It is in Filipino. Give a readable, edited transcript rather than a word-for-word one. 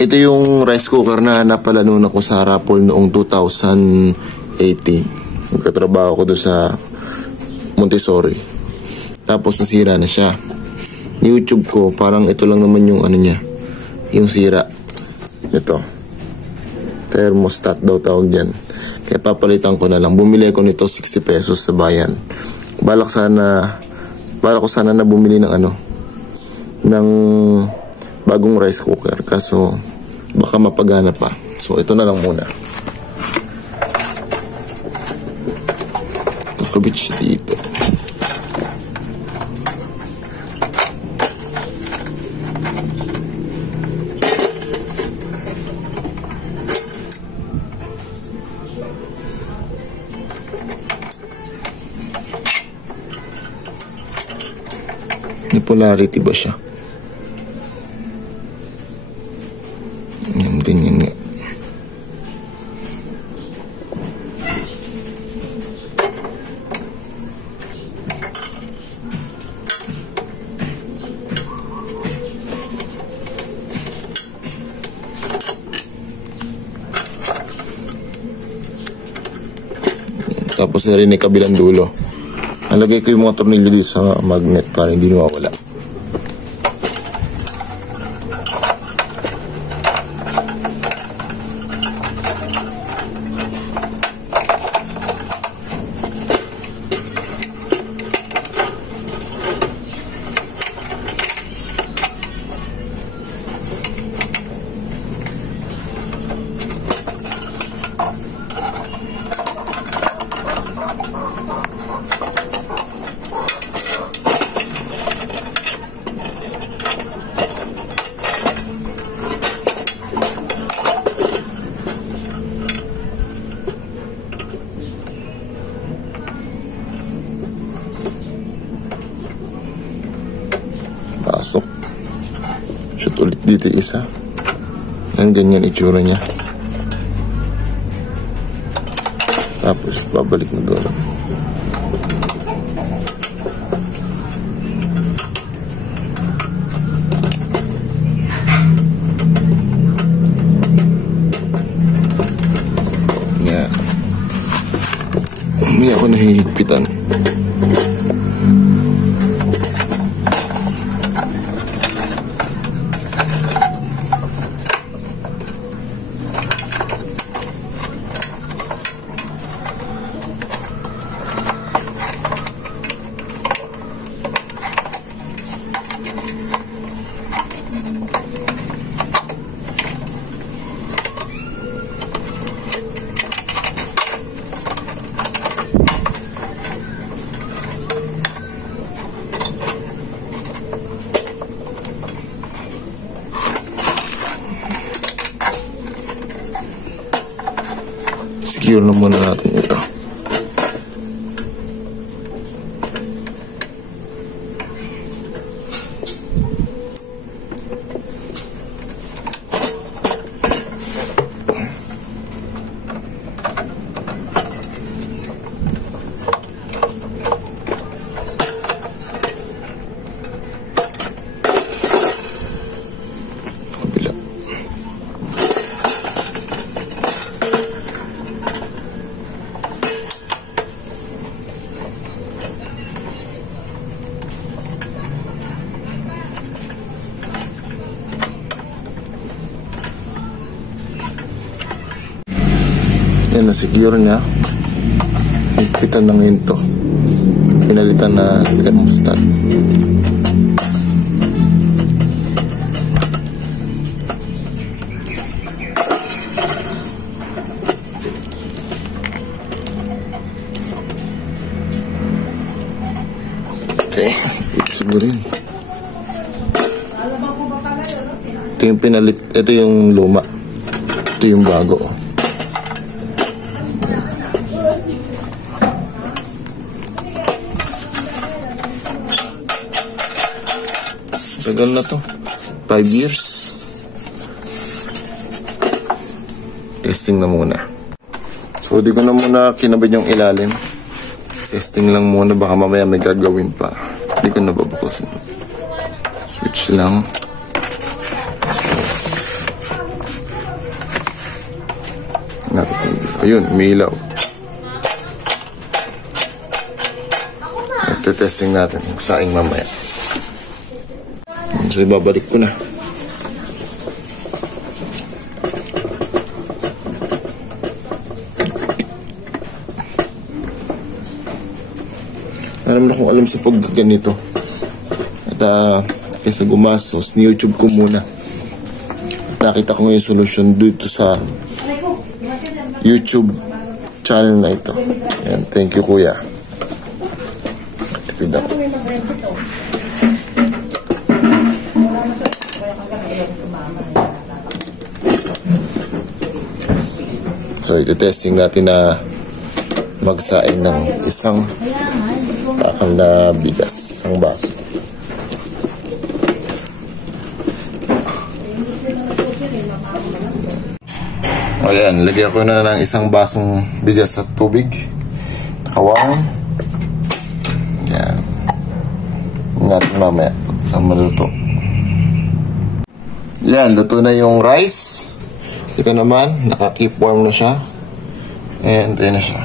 Ito yung rice cooker na napalanunan ko sa raffle noong 2018. Magkatrabaho ko doon sa Montessori. Tapos nasira na siya. YouTube ko, parang ito lang naman yung ano niya. Yung sira. Ito. Thermostat daw tawag dyan. Kaya papalitan ko na lang. Bumili ko nito 60 pesos sa bayan. Balak ko sana na bumili ng ng bagong rice cooker. Kaso baka mapagana pa. So ito na lang muna. Kakabit siya dito. May polarity ba siya? Ganyan nga. Tapos na rin yung kabilang dulo. Nalagay ko yung mga tornilyo dito sa magnet para hindi nawawala. Pasok. Shoot ulit dito isa. Yan, ganyan itsura niya. Tapos babalik na doon. Yan. Hindi ako nahihigpitan. Secure na muna natin ito. Yan, na-secure niya. Higpitan na ngayon ito. Pinalitan na thermostat. Okay, sigurin. Ito yung pinalit, ito yung luma. Ito yung bago. Tagal na to. 5 years. Testing na muna. So, di ko na muna kinabad yung ilalim. Testing lang muna. Baka mamaya may gagawin pa. Di ko na babuklasin. Switch lang. Yes. Ayun, umiilaw. Testing natin yung saing mamaya. So, ibabalik ko na. Alam na kung alam sa pagganito. At kaysa gumastos, ni-YouTube ko muna. Nakita ko ngayon solusyon dito sa YouTube channel na ito. Ayan, thank you kuya. Katipid ako. So, ito-testing natin na magsaing ng isang bakal na bigas, isang baso. O yan, lagyan ko na ng isang basong bigas sa tubig. Nakawang. Yan. Natin mamaya ang maluto. Yan, luto na yung rice. Ito naman, naka-keep warm na siya. And, ayun na siya.